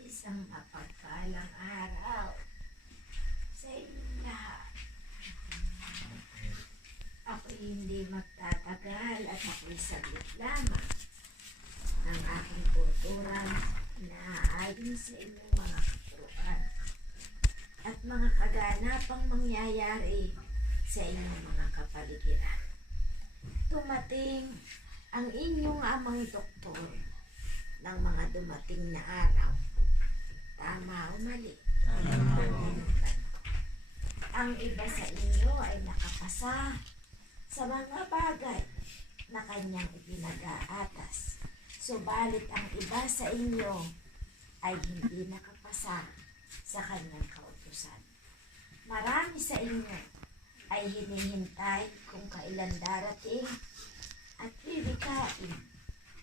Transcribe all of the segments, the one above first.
Isang mapagpalang araw sa inyong lahat. Ako'y hindi magtatagal at ako'y saglit lamang ng aking kulturan na ayon sa inyong mga katuruan at mga kaganapang mangyayari sa inyong mga kapaligiran. Tumating ang inyong amang doktor ng mga dumating na araw. Tama o mali? Ang iba sa inyo ay nakapasa sa mga bagay na kanyang ipinag-aatas. Subalit ang iba sa inyo ay hindi nakapasa sa kanyang kautusan. Marami sa inyo ay hinihintay kung kailan darating at lilikain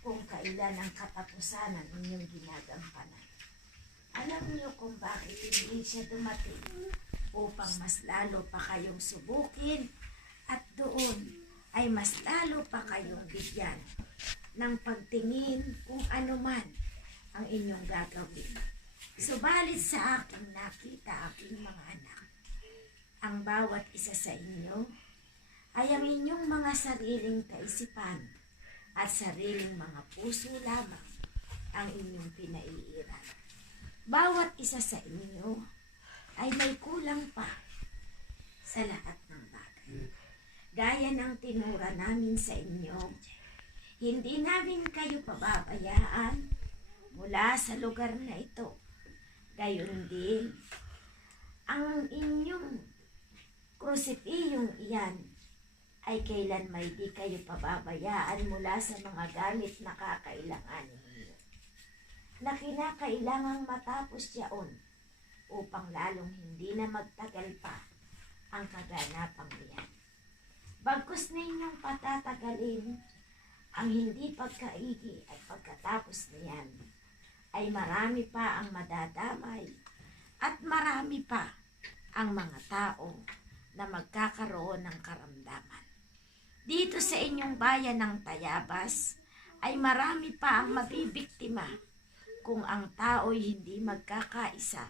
kung kailan ang katapusan ng inyong ginagampanan. Alam niyo kung bakit hindi siya dumating upang mas lalo pa kayong subukin at doon ay mas lalo pa kayong bigyan ng pagtingin kung ano man ang inyong gagawin. Subalit sa aking nakita, aking mga anak, ang bawat isa sa inyo ay ang inyong mga sariling kaisipan at sariling mga puso lamang ang inyong pinaiiran. Bawat isa sa inyo ay may kulang pa sa lahat ng bagay. Gaya ng tinura namin sa inyo, hindi namin kayo pababayaan mula sa lugar na ito. Gayon din, ang inyong krusipiyong iyan ay kailan may di kayo pababayaan mula sa mga galit na kakailanganin ninyo, na kinakailangang matapos yaon upang lalong hindi na magtagal pa ang kaganapang iyan. Bagkus ninyong patatagalin ang hindi pagkaigi at pagkatapos niyan, ay marami pa ang madadamay at marami pa ang mga tao na magkakaroon ng karamdaman. Dito sa inyong bayan ng Tayabas ay marami pa ang mabibiktima kung ang tao'y hindi magkakaisa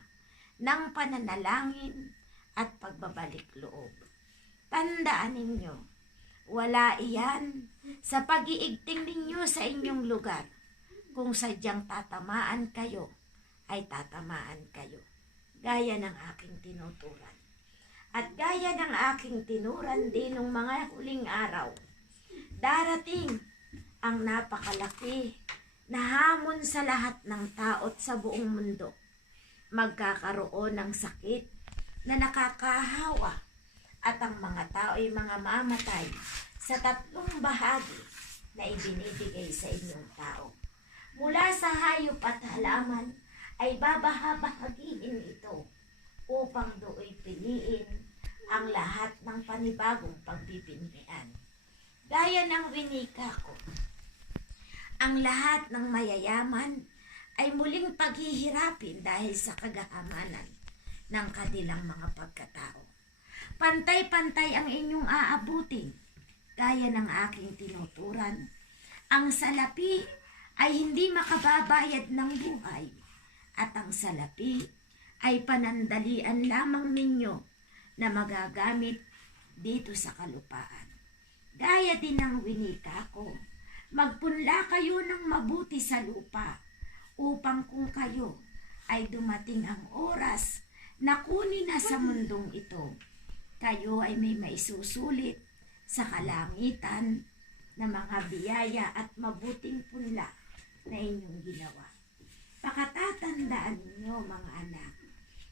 ng pananalangin at pagbabalik loob. Tandaan ninyo, wala iyan sa pag-iigting ninyo sa inyong lugar. Kung sadyang tatamaan kayo, ay tatamaan kayo. Gaya ng aking tinuturan. At gaya ng aking tinuran din ng mga huling araw, darating ang napakalaki na hamon sa lahat ng tao't sa buong mundo. Magkakaroon ng sakit na nakakahawa at ang mga tao ay mga mamatay sa tatlong bahagi na ibinibigay sa inyong tao. Mula sa hayop at halaman ay babahabahagiin ito upang do'y piliin ang lahat ng panibagong pagbibinhian. Gaya ng winika ko, ang lahat ng mayayaman ay muling paghihirapin dahil sa kagahamanan ng kanilang mga pagkatao. Pantay-pantay ang inyong aabutin, gaya ng aking tinuturan. Ang salapi ay hindi makababayad ng buhay, at ang salapi ay panandalian lamang ninyo na magagamit dito sa kalupaan. Gaya din ng winika ko, magpunla kayo ng mabuti sa lupa upang kung kayo ay dumating ang oras na kunin na sa mundong ito, kayo ay may maisusulit sa kalangitan na mga biyaya at mabuting punla na inyong ginawa. Pakatatandaan ninyo mga anak,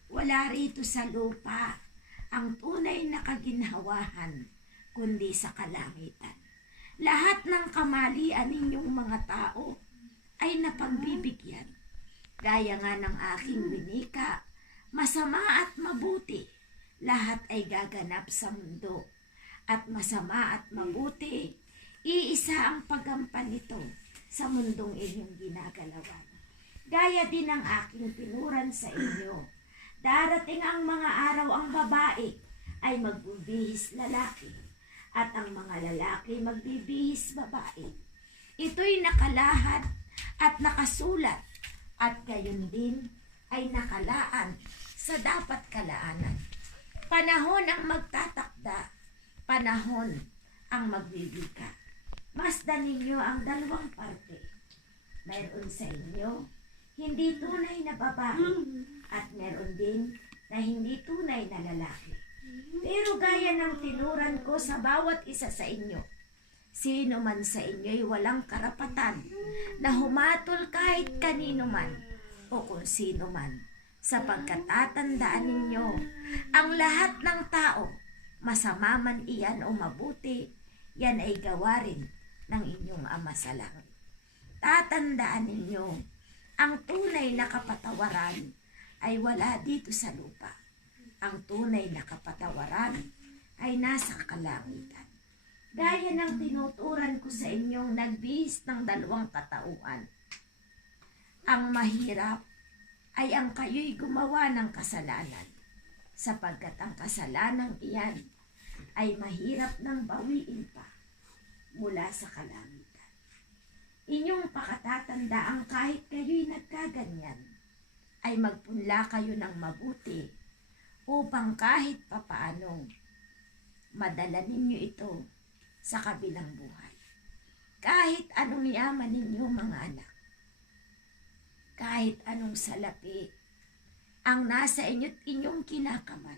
wala rito sa lupa ang tunay na kaginhawahan kundi sa kalangitan. Lahat ng kamalian ninyong mga tao ay napagbibigyan. Gaya nga ng aking winika, masama at mabuti, lahat ay gaganap sa mundo. At masama at mabuti, iisa ang paggampan nito sa mundong inyong ginagalawan. Gaya din ang aking pinuran sa inyo. Darating ang mga araw ang babae ay magbubihis lalaki, at ang mga lalaki magbibihis babae. Ito'y nakalahad at nakasulat at gayon din ay nakalaan sa dapat kalaanan. Panahon ang magtatakda, panahon ang magbibigka. Masdan ninyo ang dalawang parte. Mayroon sa inyo hindi tunay na babae at meron din na hindi tunay na lalaki. Pero gaya ng tinuran ko sa bawat isa sa inyo, sino man sa inyo'y walang karapatan na humatol kahit kanino man o kung sino man, sapagkat tatandaan ninyo ang lahat ng tao, masama man iyan o mabuti, yan ay gawa rin ng inyong Ama sa langit. Tatandaan ninyo, ang tunay na kapatawaran ay wala dito sa lupa. Ang tunay na kapatawaran ay nasa kalangitan. Gaya ng tinuturan ko sa inyong nagbihis ng 2 katauhan. Ang mahirap ay ang kayo'y gumawa ng kasalanan, sapagkat ang kasalanang iyan ay mahirap nang bawiin pa mula sa kalangitan. Inyong pakatatandaan kahit kayo'y nagkaganyan, ay magpunla kayo ng mabuti upang kahit papaanong madala ninyo ito sa kabilang buhay. Kahit anong yaman ninyo mga anak, kahit anong salapi ang nasa inyo't inyong kinakamal,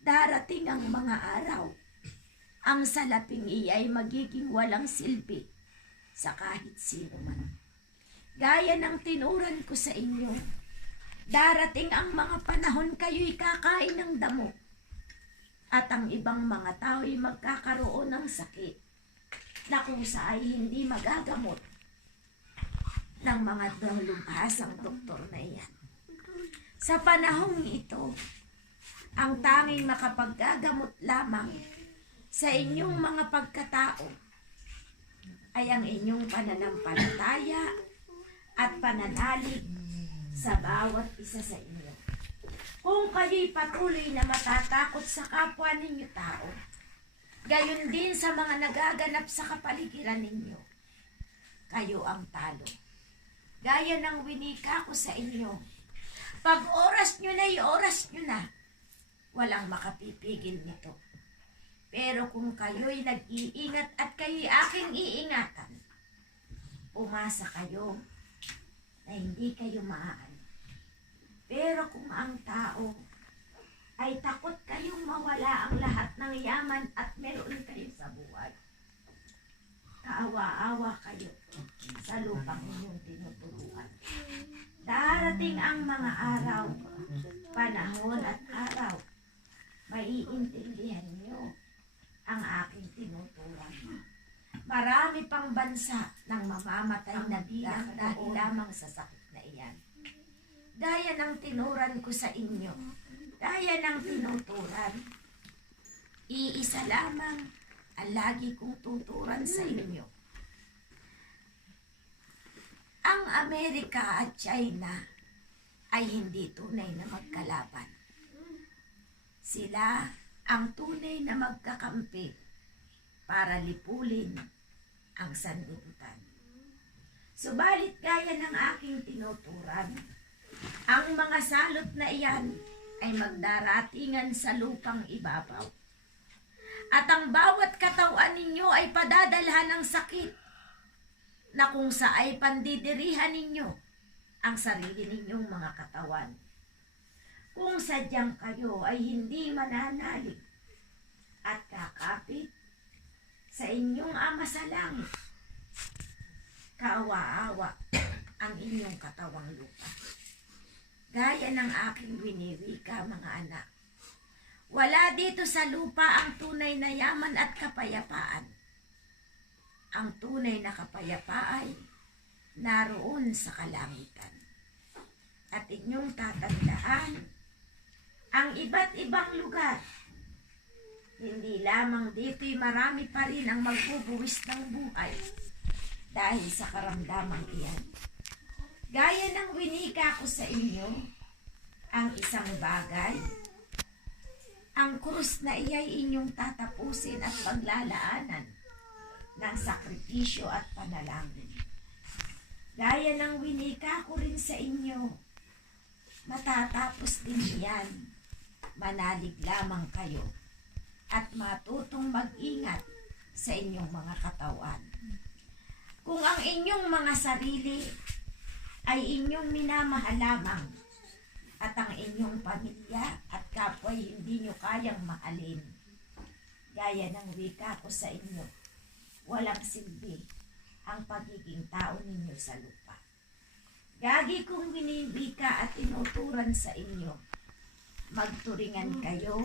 darating ang mga araw, ang salaping iya'y magiging walang silbi sa kahit sino man. Gaya ng tinuran ko sa inyo, darating ang mga panahon kayo'y kakain ng damo at ang ibang mga tao'y magkakaroon ng sakit na kung sa ay hindi magagamot ng mga dalubhasang doktor na iyan. Sa panahong ito, ang tanging makapaggagamot lamang sa inyong mga pagkatao ay ang inyong pananampalataya at pananalig sa bawat isa sa inyo. Kung kayo'y patuloy na matatakot sa kapwa ninyo tao, gayon din sa mga nagaganap sa kapaligiran ninyo, kayo ang talo. Gaya ng winika ko sa inyo, pag oras nyo na, oras nyo na, walang makapipigil nito. Pero kung kayo'y nag-iingat at kayo'y aking iingatan, umasa kayo na hindi kayo maaano. Pero kung ang tao ay takot kayong mawala ang lahat ng yaman at meron kayo sa buhay, kaawa-awa kayo sa lupang inyong tinuturuan. Darating ang mga araw, panahon at araw, maiintindihan niyo ang aking tinuturan. Marami pang bansa ng mamamatay na bilang dahil lamang sa sakit na iyan. Gaya ng tinuran ko sa inyo, gaya ng tinuturan, iisa lamang ang lagi kong tuturan sa inyo. Ang Amerika at China ay hindi tunay na magkalaban. Sila ang tunay na magkakampi para lipulin ang sanlibutan. Subalit gaya ng aking tinuturan, ang mga salot na iyan ay magdaratingan sa lupang ibabaw. At ang bawat katawan ninyo ay padadalhan ng sakit, na kung sa ay pandidirihan ninyo ang sarili ninyong mga katawan. Kung sadyang kayo ay hindi mananalig at kakapit sa inyong Ama sa langit, kaawa-awa ang inyong katawang lupa. Gaya ng aking winiwika, mga anak, wala dito sa lupa ang tunay na yaman at kapayapaan. Ang tunay na kapayapaan naroon sa kalangitan. At inyong tatandaan ang iba't ibang lugar. Hindi lamang dito'y marami pa rin ang magbubuwis ng buhay dahil sa karamdamang iyan. Gaya ng winika ko sa inyo, ang isang bagay Ang krus na iya'y inyong tatapusin at paglalaanan ng sakripisyo at panalangin. Gaya ng winika ko rin sa inyo, matatapos din iyan. Manalig lamang kayo at matutong mag-ingat sa inyong mga katawan. Kung ang inyong mga sarili ay inyong minamahal lamang at ang inyong pamilya at kapwa hindi nyo kayang mahalin, gaya ng wika ko sa inyo, walang silbi ang pagiging tao ninyo sa lupa. Gagi kong winiwika at tinuturan sa inyo, magturingan kayo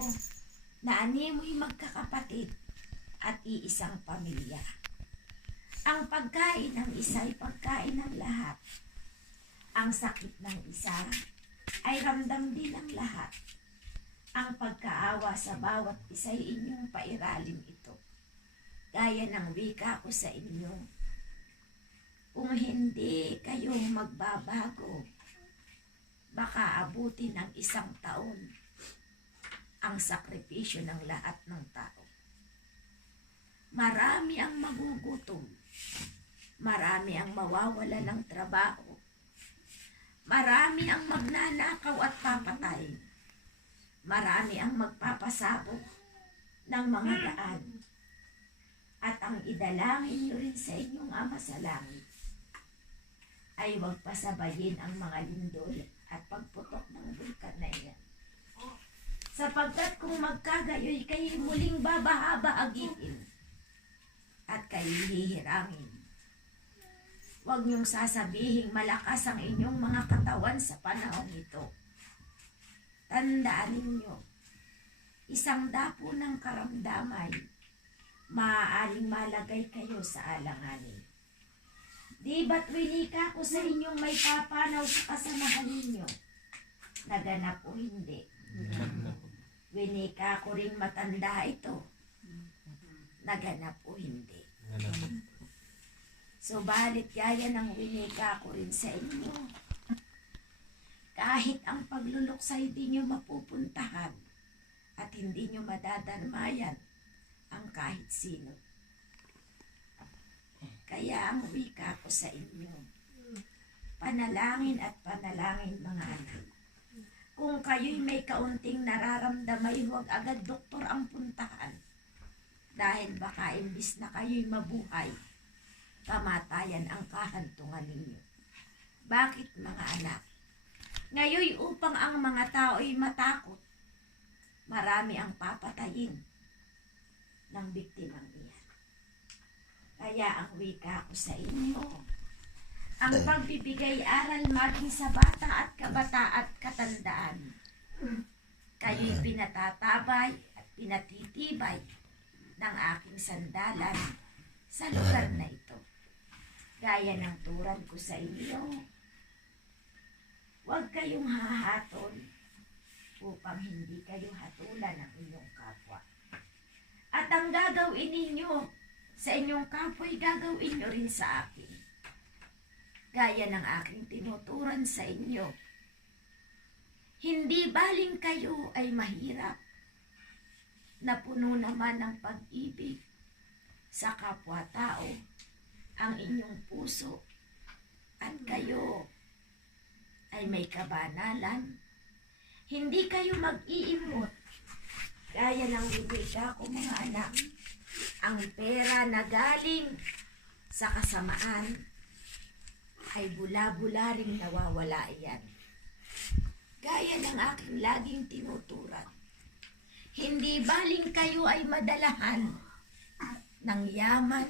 na animoy magkakapatid at iisang pamilya. Ang pagkain ng isa ay pagkain ng lahat. Ang sakit ng isa ay ramdam din ng lahat. Ang pagkaawa sa bawat isa ay inyong pairalim ito. Gaya ng wika ko sa inyo, kung hindi kayo magbabago, baka abutin ng 1 taon ang sakripisyo ng lahat ng tao. Marami ang magugutom, marami ang mawawala ng trabaho, marami ang magnanakaw at papatay, marami ang magpapasabog ng mga daan, at ang idalangin nyo rin sa inyong Ama sa langit ay huwag pasabayin ang mga lindol at pagputok ng bulkan na iyan. Sapagkat kung magkagayoy kayo muling babahabahagiin at kayo hihirangin. Huwag niyong sasabihing malakas ang inyong mga katawan sa panahon ito. Tandaan ninyo, 1 dapo ng karamdamay, maaaring malagay kayo sa alanganin. Di ba't winika ko sa inyong may papanaw sa kasamahan ninyo? Naganap o hindi? Winika ko rin matanda ito. Naganap o hindi? Subalit gaya ng winika ko rin sa inyo, kahit ang pagluluksay di nyo mapupuntahan at hindi nyo madadarmayan ang kahit sino. Kaya ang wika ko sa inyo, panalangin at panalangin mga anak. Kung kayo'y may kaunting nararamdamay, huwag agad doktor ang puntahan. Dahil baka imbis na kayo'y mabuhay, kamatayan ang kahantungan ninyo. Bakit mga anak? Ngayon upang ang mga tao'y matakot, marami ang papatayin ng biktimang iyan. Kaya ang wika ko sa inyo, ang pagbibigay aral maging sa bata at kabata at katandaan. Kayo'y pinatatabay at pinatitibay ng aking sandalan sa lugar na ito. Gaya ng turan ko sa inyo, huwag kayong hahatol upang hindi kayo hatulan ng inyong kapwa. At ang gagawin ninyo sa inyong kapwa'y gagawin nyo rin sa akin. Gaya ng aking tinuturan sa inyo. Hindi baling kayo ay mahirap, na puno naman ng pag-ibig sa kapwa-tao ang inyong puso, at kayo ay may kabanalan. Hindi kayo mag-iimot. Gaya ng wika ko mga anak, ang pera na galing sa kasamaan ay bula-bula ring nawawala iyan. Gaya ng aking laging tinuturan, hindi baling kayo ay madalahan ng yaman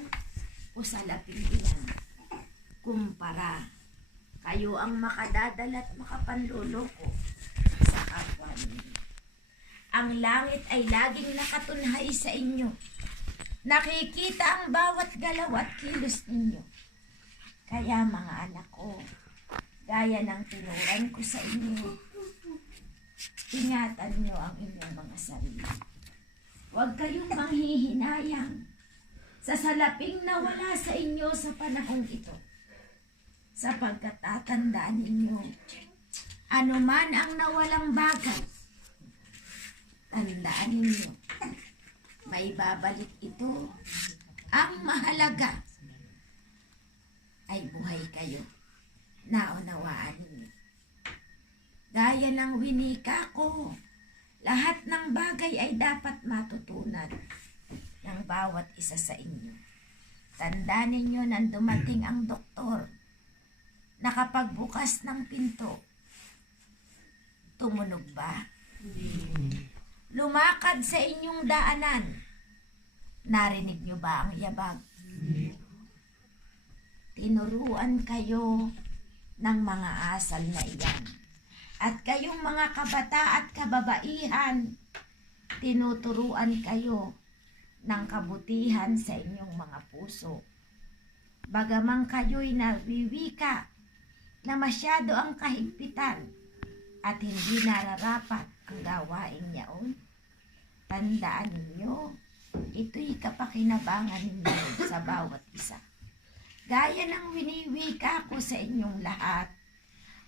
o salaping ilan. Kumpara, kayo ang makadadala at makapanluloko sa kapwa ninyo. Ang langit ay laging nakatunhay sa inyo. Nakikita ang bawat galaw at kilos ninyo. Kaya mga anak ko, gaya ng tinuran ko sa inyo, ingatan nyo ang inyong mga sarili. Huwag kayong manghihinayang sa salaping na wala sa inyo sa panahong ito. Sapagkat tatandaan ninyo, anuman ang nawalang bagay Tandaan ninyo, may babalik ito. Ang mahalaga ay buhay kayo. Naunawaan ninyo. Gaya ng winika ko, lahat ng bagay ay dapat matutunan ng bawat isa sa inyo. Tandaan ninyo nang dumating ang doktor, nakapagbukas ng pinto. Tumunog ba? Lumakad sa inyong daanan. Narinig nyo ba ang yabag? Tinuruan kayo ng mga asal na iyan. At kayong mga kabata at kababaihan, tinuturuan kayo ng kabutihan sa inyong mga puso. Bagamang kayo'y nawiwika na masyado ang kahigpitan at hindi nararapat ang gawain niyaon, tandaan ninyo, ito'y kapakinabangan ninyo sa bawat isa. Gaya ng winiwika ko sa inyong lahat,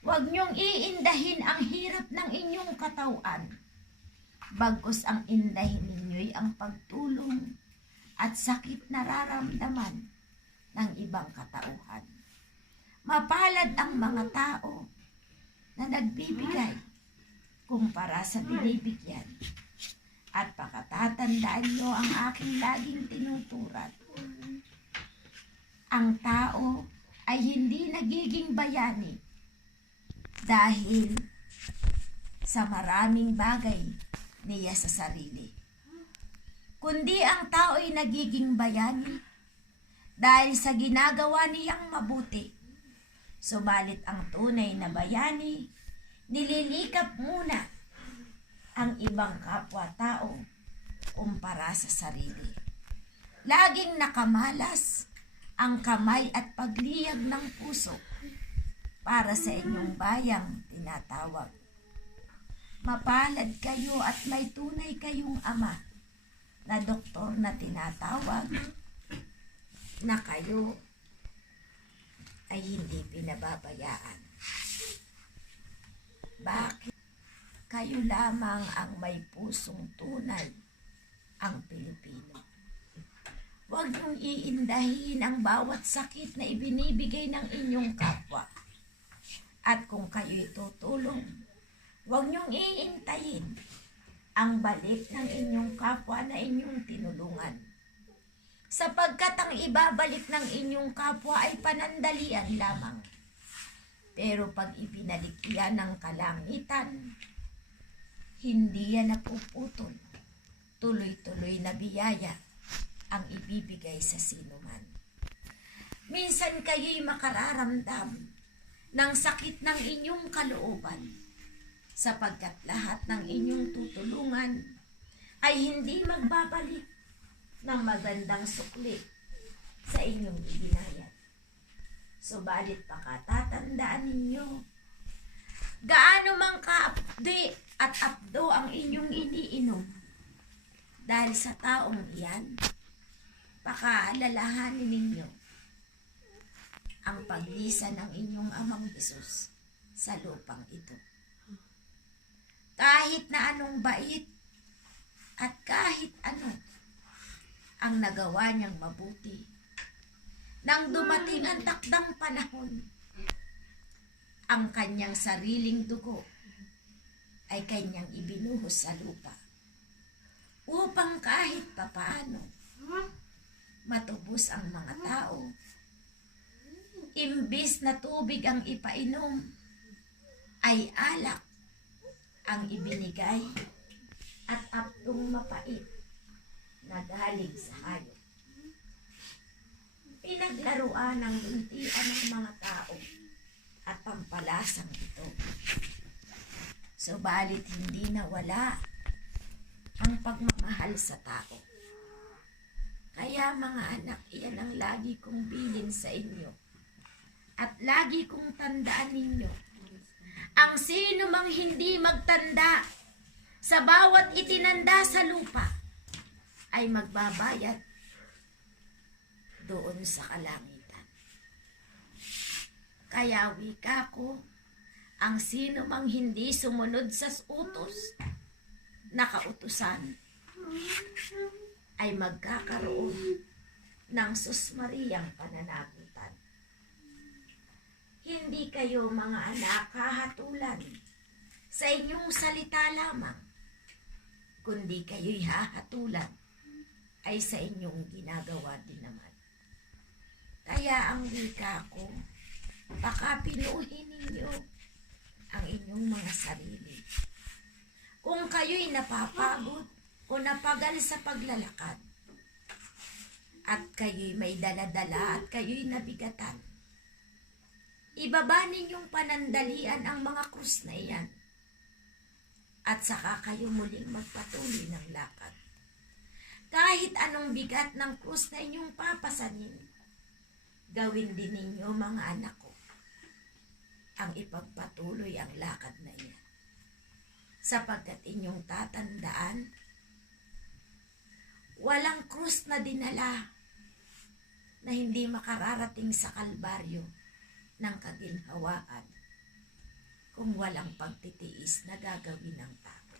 huwag niyong iindahin ang hirap ng inyong katawan. Bagkus ang indahin ninyo'y ang pagtulong at sakit nararamdaman ng ibang katauhan. Mapalad ang mga tao na nagbibigay kumpara sa binibigyan. At pakatatandaan nyo ang aking laging tinuturan. Ang tao ay hindi nagiging bayani dahil sa maraming bagay niya sa sarili. Kundi ang tao ay nagiging bayani dahil sa ginagawa niyang mabuti. Subalit ang tunay na bayani, nililikap muna ang ibang kapwa-tao kumpara sa sarili. Laging nakamalas ang kamay at pagliyab ng puso para sa inyong bayang tinatawag. Mapalad kayo at may tunay kayong ama na doktor na tinatawag na kayo ay hindi pinababayaan. Bakit? Kayo lamang ang may pusong tunay, ang Pilipino. Huwag niyong iindahin ang bawat sakit na ibinibigay ng inyong kapwa. At kung kayo'y tutulong, huwag niyong iintayin ang balik ng inyong kapwa na inyong tinulungan. Sapagkat ang ibabalik ng inyong kapwa ay panandalian lamang. Pero pag ibinalik yan ng kalangitan, hindi yan napuputol. Tuloy-tuloy na biyaya ang ibibigay sa sinuman. Minsan kayo'y makararamdam ng sakit ng inyong kalooban, sapagkat lahat ng inyong tutulungan ay hindi magbabalik ng magandang sukli sa inyong ibinayad. Subalit pakatatandaan ninyo, gaano mang kaapdi at apdo ang inyong iniinom, dahil sa taong iyan, pakaalalahanin ninyo ang paglisan ng inyong amang Hesus sa lupang ito. Kahit na anong bait at kahit ano ang nagawa niyang mabuti, nang dumating ang takdang panahon, ang kanyang sariling dugo ay kanyang ibinuhos sa lupa upang kahit papaano matubos ang mga tao. Imbis na tubig ang ipainom, ay alak ang ibinigay at aptong mapait na galing sa hayop. Pinaglaruan ng luntian ng mga tao at pampalasang ito. Subalit hindi nawala ang pagmamahal sa tao. Kaya mga anak, iyan ang lagi kong bilin sa inyo. At lagi kong tandaan ninyo, ang sino mang hindi magtanda sa bawat itinanda sa lupa ay magbabayad doon sa kalangitan. Kaya wika ko, ang sino mang hindi sumunod sa utos na kautusan ay magkakaroon ng susmariang pananagutan. Hindi kayo mga anak hahatulan sa inyong salita lamang, kundi kayo'y hahatulan ay sa inyong ginagawa din naman. Kaya ang wika ko, baka pinuhin ninyo ang inyong mga sarili. Kung kayo'y napapagod o napagal sa paglalakad, at kayo'y may daladala at kayo'y nabigatan, ibaba ninyong panandalian ang mga krus na iyan, at saka kayo muling magpatuloy ng lakad. Kahit anong bigat ng krus na inyong papasanin, gawin din ninyo mga anak ko, ang ipagpatuloy ang lakad na iyan. Sapagkat inyong tatandaan, walang krus na dinala na hindi makararating sa kalbaryo ng kaginhawaan kung walang pagtitiis na gagawin ng tao.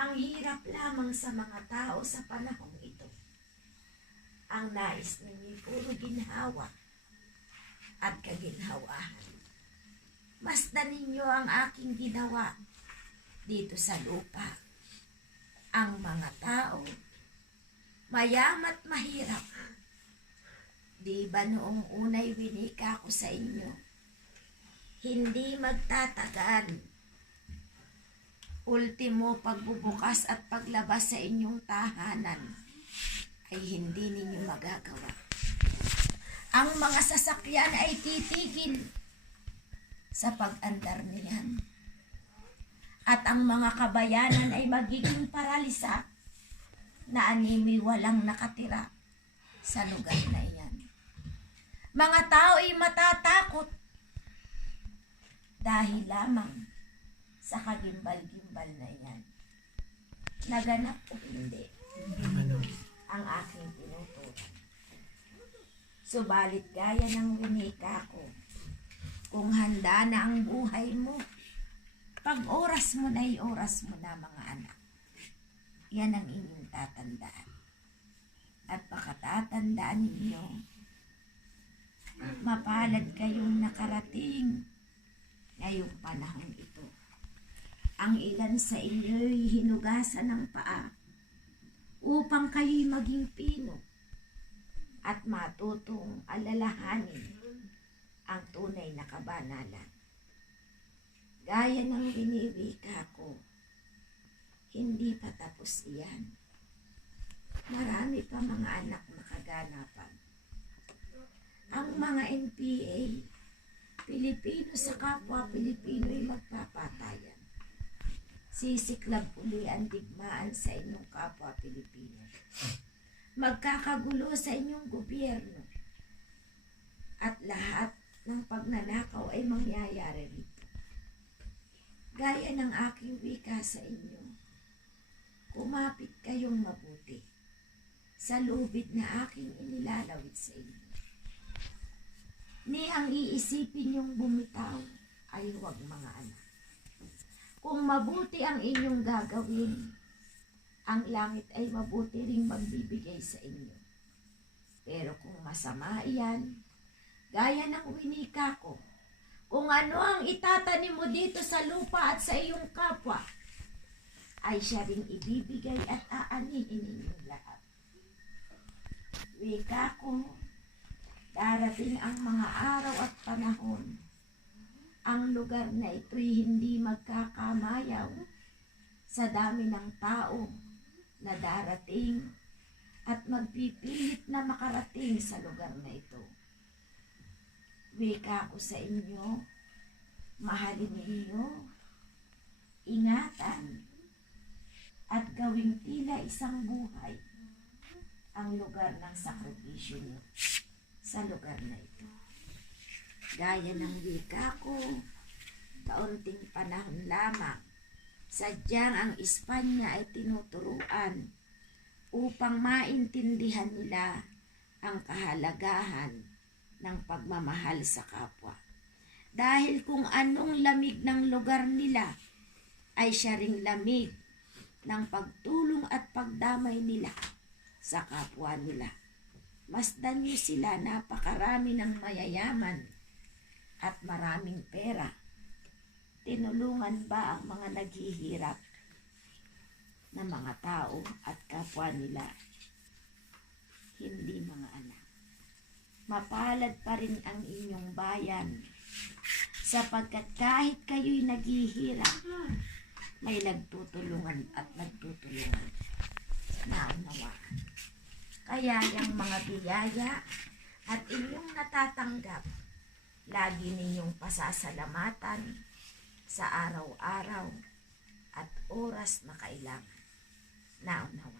Ang hirap lamang sa mga tao sa panahong ito. Ang nais ninyo puro ginhawa at kaginhawaan. Masdan ninyo ang aking ginawa dito sa lupa. Ang mga tao, mayama't mahirap. Di ba noong unay winika ko sa inyo, hindi magtatagal. Ultimo pagbubukas at paglabas sa inyong tahanan ay hindi ninyo magagawa. Ang mga sasakyan ay titigil sa pag-andar niyan. At ang mga kabayanan ay magiging paralisa na animi walang nakatira sa lugar na iyan. Mga tao ay matatakot dahil lamang sa kagimbal-gimbal na iyan. Naganap o hindi ang aking tinuturan. Subalit gaya ng winika ko, kung handa na ang buhay mo, pag oras mo na oras mo na mga anak. Yan ang inyong tatandaan. At pakatatandaan ninyo, mapalad kayong nakarating ngayong panahon ito. Ang ilan sa inyo'y hinugasan ng paa upang kayo'y maging pino at matutong alalahanin ang tunay na kabanalan. Gaya ng winiwika ko, hindi pa tapos iyan. Marami pa mga anak na kaganapan. Ang mga NPA, Pilipino sa kapwa Pilipino ay magpapatayan. Sisiklab uli ang digmaan sa inyong kapwa Pilipino. Magkakagulo sa inyong gobyerno. At lahat ng pagnanakaw ay mangyayari rito. Gaya ng aking wika sa inyo, kumapit kayong mabuti sa lubid na aking inilalawit sa inyo. Ni ang iisipin yung bumitaw ay huwag mga anak. Kung mabuti ang inyong gagawin, ang langit ay mabuti ring magbibigay sa inyo. Pero kung masama iyan, gaya ng winika ko, kung ano ang itatanim mo dito sa lupa at sa iyong kapwa, ay siya ring ibibigay at aanihin ninyong lahat. Wika ko, darating ang mga araw at panahon. Ang lugar na ito'y hindi magkakamayaw sa dami ng tao na darating at magpipilit na makarating sa lugar na ito. Wika ko sa inyo, mahalin ninyo, ingatan, at gawing tila isang buhay ang lugar ng sakripisyo niyo sa lugar na ito. Gaya ng wika ko, kaunting panahon lamang, sadyang ang Espanya ay tinuturuan upang maintindihan nila ang kahalagahan ng pagmamahal sa kapwa. Dahil kung anong lamig ng lugar nila, ay siya ring lamig ng pagtulong at pagdamay nila sa kapwa nila. Masdan niyo sila, napakarami ng mayayaman at maraming pera. Tinulungan ba ang mga naghihirap na mga tao at kapwa nila? Hindi, mga anak. Mapalad pa rin ang inyong bayan, sapagkat kahit kayo'y naghihirap, may nagtutulungan at nagtutulungan. Naunawaan. Kaya yung mga biyaya at inyong natatanggap, lagi ninyong pasasalamatan sa araw-araw at oras na kailangan. Naunawaan.